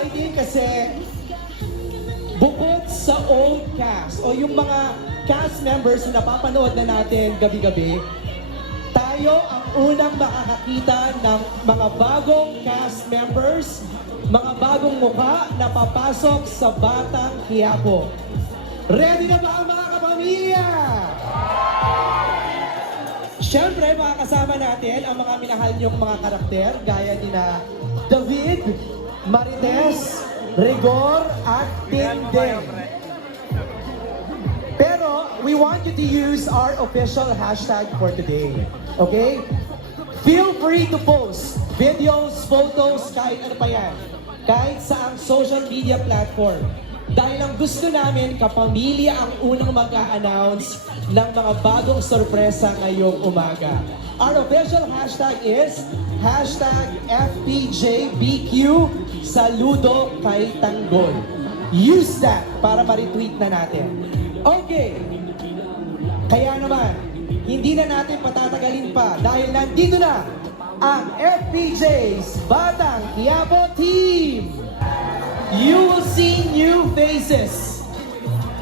exciting kasi bukod sa old cast o yung mga cast members na napapanood na natin gabi-gabi, tayo ang unang makakakita ng mga bagong cast members, mga bagong mukha na papasok sa Batang Quiapo. Ready na ba ang mga kapamilya? Siyempre, makakasama natin ang mga minahal niyong mga karakter gaya ni na David, Marites, Rigor, at Tindeng. Pero we want you to use our official hashtag for today. Okay? Feel free to post videos, photos, kahit ano pa yan. Kahit sa ang social media platform. Dahil ang gusto namin, kapamilya ang unang mag-a-announce ng mga bagong sorpresa ngayong umaga. Our official hashtag is hashtag FPJBQ Saludo kay Tanggol. Use that para ma-retweet na natin. Okay. Kaya naman, hindi na natin patatagalin pa dahil nandito na ang FPJ's Batang Quiapo Team! You will see new faces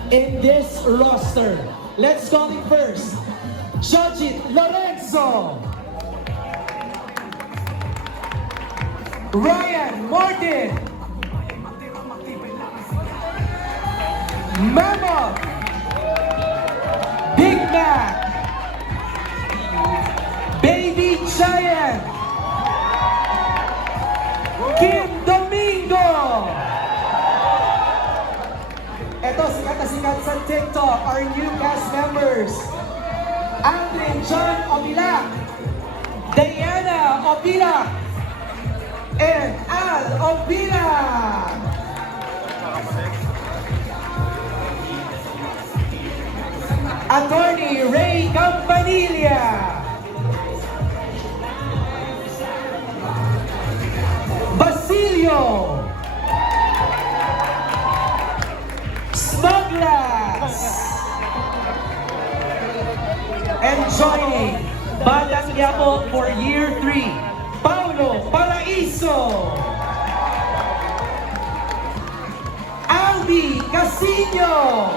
in this roster. Let's call it first. Judge it, Lorenzo! Ryan Martin! Mammoth! Big Mac! Baby Giant! Kim Domingo! Ito, sikat na sikat sa TikTok, our new cast members. Andrin John Obilak, Diana Obilak, and Al Obilak. Attorney Ray Campanilla. Basilio. Smuglass. And joining Batang Quiapo for year 3, Paulo Paraiso. Albi Casino.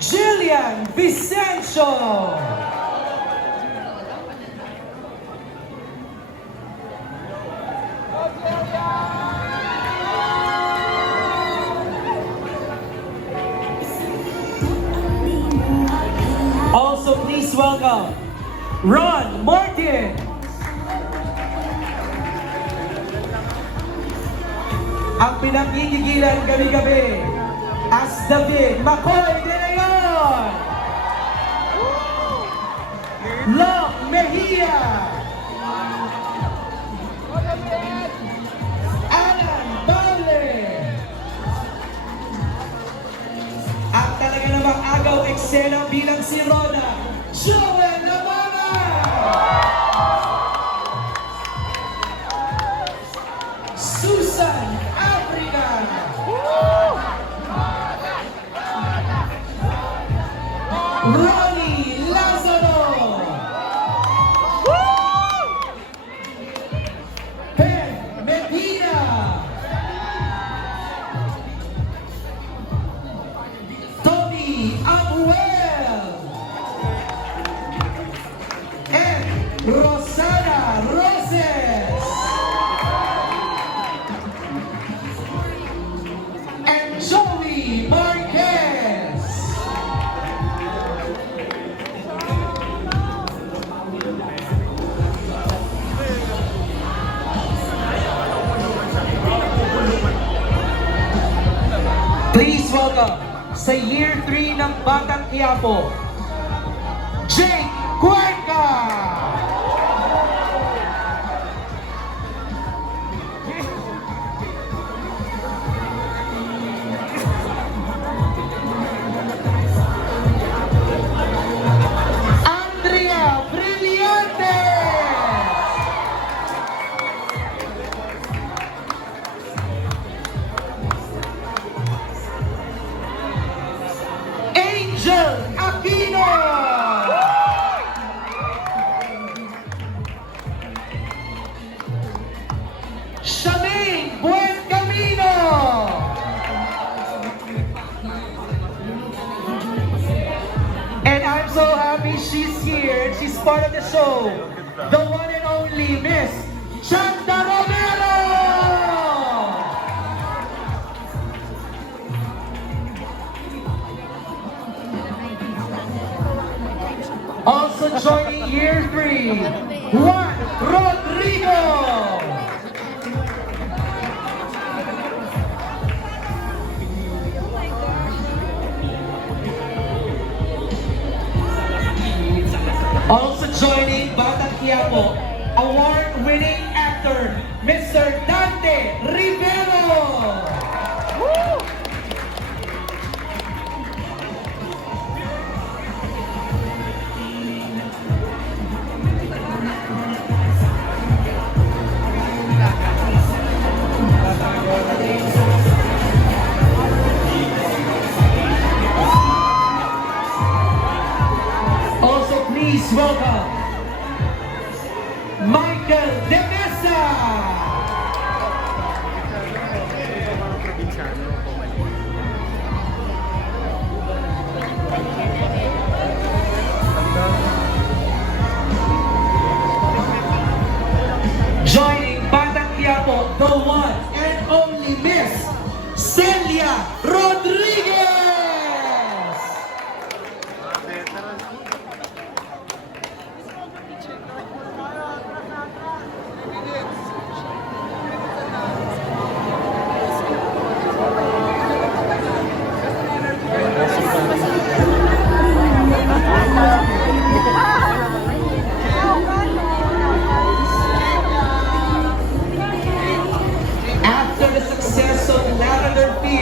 Jillian Vicencio. Also, please welcome Ron Martin. Ang pinagkikigilan gabi-gabi as David Makoy de Leon. Love Mejia. Alan Bale. At talaga namang agaw eksena bilang si Rona, Ronnie Lazaro! Ben Medina! Tony Abuel Rosana Roses and Joey sa year 3 ng Batang Quiapo, Jake part of the show. The one and only Miss Chanda Romero! Also joining year three, Juan Rodrigo! Joining Batang Quiapo, please welcome Michael De Mesa! Joining Batang Quiapo, the one and only Miss Celia Rodriguez!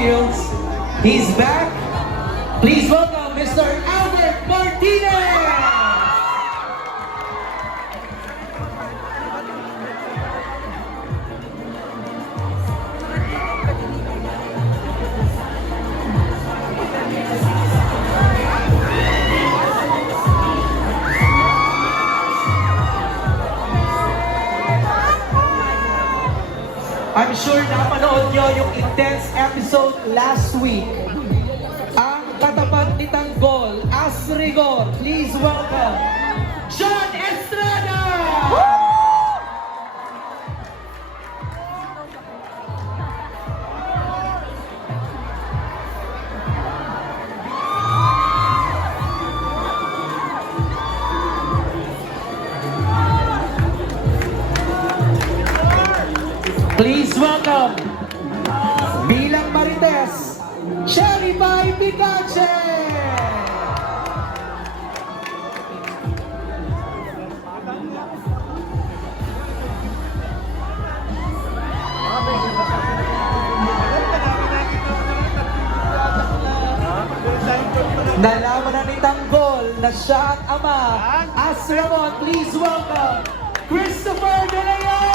Fields, he's back. Please welcome Mr. Albert Martinez! Last week. Na siya ang ama. As please welcome Christopher De Leon!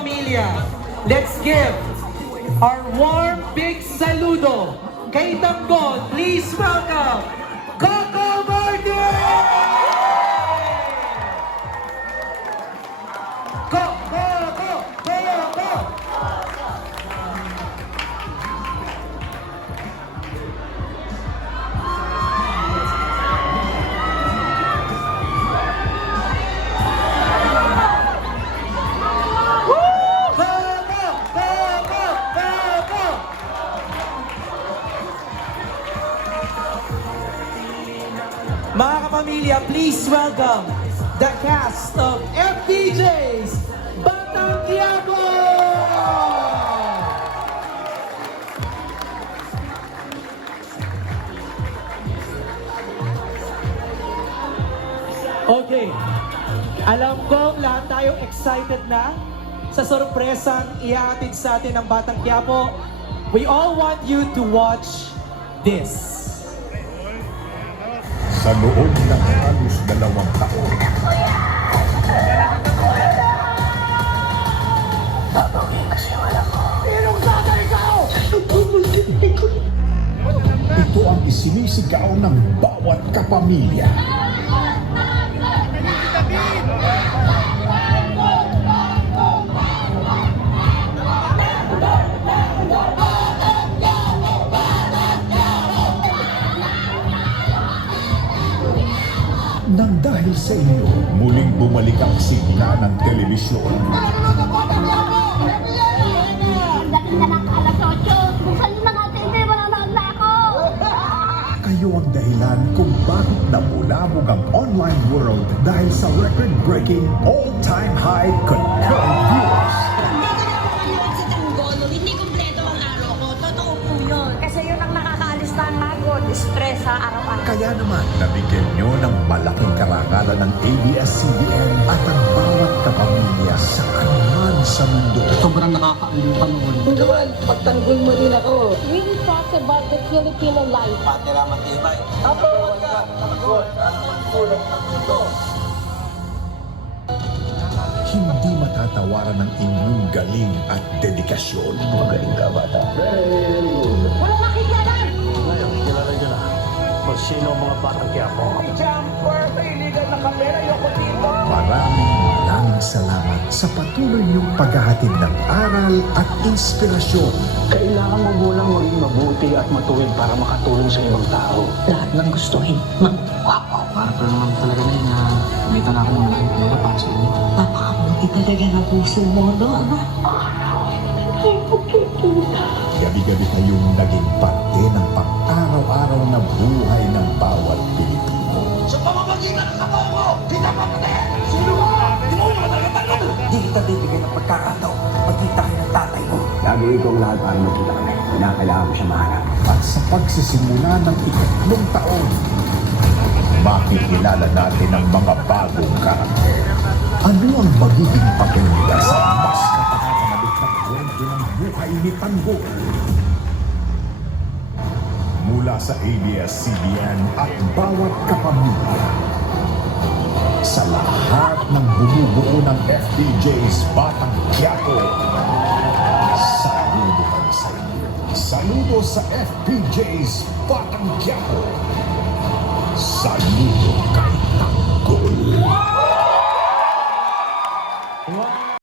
Mga kapamilya, let's give our warm big saludo kay Tanggol. Please welcome Mga kapamilya, please welcome the cast of FPJs Batang Quiapo! Okay. Alam ko lahat tayo excited na sa sorpresang ihahatid sa atin ng Batang Quiapo. We all want you to watch this. Sa loob ng halos dalawang taon, ito ang isinisigaw ng bawat kapamilya. Sa inyo, muling bumalik ang sigla ng telebisyon. Ang dating na ng alas 8. Buksan niyo na nga TV, manonood na ako. Kayo ang dahilan kung bakit namulabog ang online world dahil sa record-breaking all-time high concurrent viewers. Nabigyan nyo ng malaking karangalan ng ABS-CBN at ang bawat kapamilya sa anuman sa mundo. sobrang nakakaaliw panoorin. Really talks about the Filipino life. Hindi matatawaran ng inyong galing at dedikasyon. Magaling ka, bata. Walang makikialam! Kung sino mga batang kiyapo. Maraming maraming salamat sa patuloy niyong paghahatid ng aral at inspirasyon. Kailangan magulang maging mabuti at matuwid para makatulong sa ibang tao. Lahat ng gustuhin, magwapo. Para pa naman talaga na na kumita na ako ng malaking pera para sa inyo. Napakabuti talaga ng puso mo, no? Gabi-gabi kayong naging parte ng pang-araw-araw na buhay ng bawat Pilipino. Di kita bibigyan ng pagkakataon. Magkita kayo ng tatay mo. Gagawin ko ang lahat para magkita kami. Kinakailangan mo siya mahanap. At sa pagsisimula ng ikatlong taon, makikilala natin ang mga bagong karakter. Ano ang magiging nila sa mas nakakanalit na kwento ng buhay ni Tanggol? mula sa ABS-CBN at bawat kapamilya. Sa lahat ng bumubuo ng FDJ's Batang Kiyako, saludo kami sa inyo. Saludo sa FDJ's Batang Kiyako. Saludo kay Tanggol. Wow!